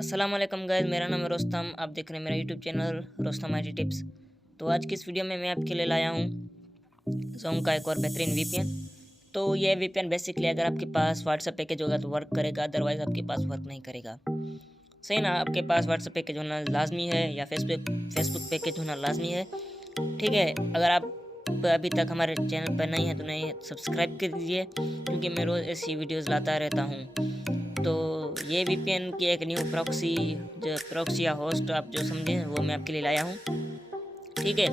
अस्सलाम वालेकुम गाइस, मेरा नाम है रोस्तम। आप देख रहे हैं मेरा YouTube channel Rustom IT tips. तो आज की इस वीडियो में मैं आपके लिए लाया हूँ जोंग का एक और बेहतरीन वीपीएन। तो ये वीपीएन बेसिकली अगर आपके पास व्हाट्सएप पैकेज होगा तो वर्क करेगा, अदरवाइज़ आपके पास वर्क नहीं करेगा। सही ना, आपके पास व्हाट्सएप पैकेज होना लाजमी है या फेसबुक पैकेज होना लाजमी है। ठीक है, अगर आप अभी तक हमारे चैनल पर नहीं है तो नहीं सब्सक्राइब कर दीजिए, क्योंकि मैं रोज़ ऐसी वीडियोज़ लाता रहता हूँ। तो ये वीपीएन की एक न्यू प्रॉक्सी या होस्ट आप जो समझें वो मैं आपके लिए लाया हूँ। ठीक है,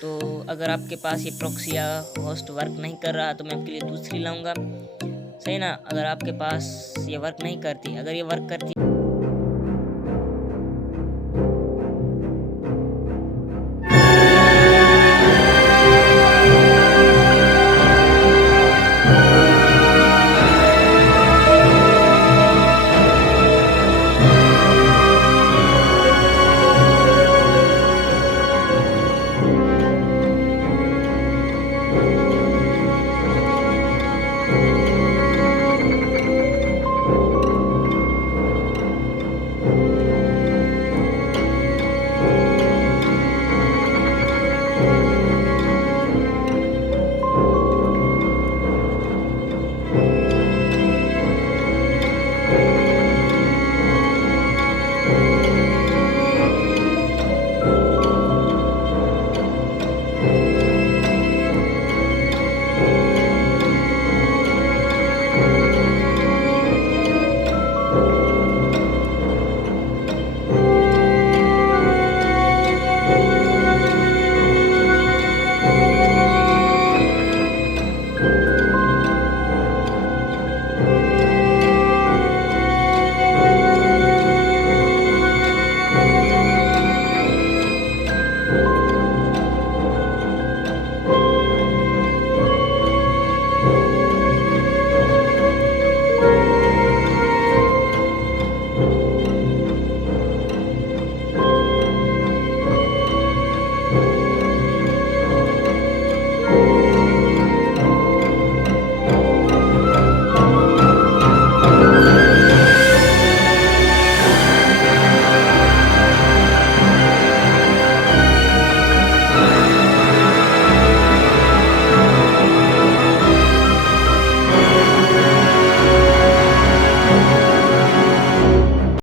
तो अगर आपके पास ये प्रॉक्सी या होस्ट वर्क नहीं कर रहा तो मैं आपके लिए दूसरी लाऊंगा। सही ना, अगर आपके पास ये वर्क नहीं करती, अगर ये वर्क करती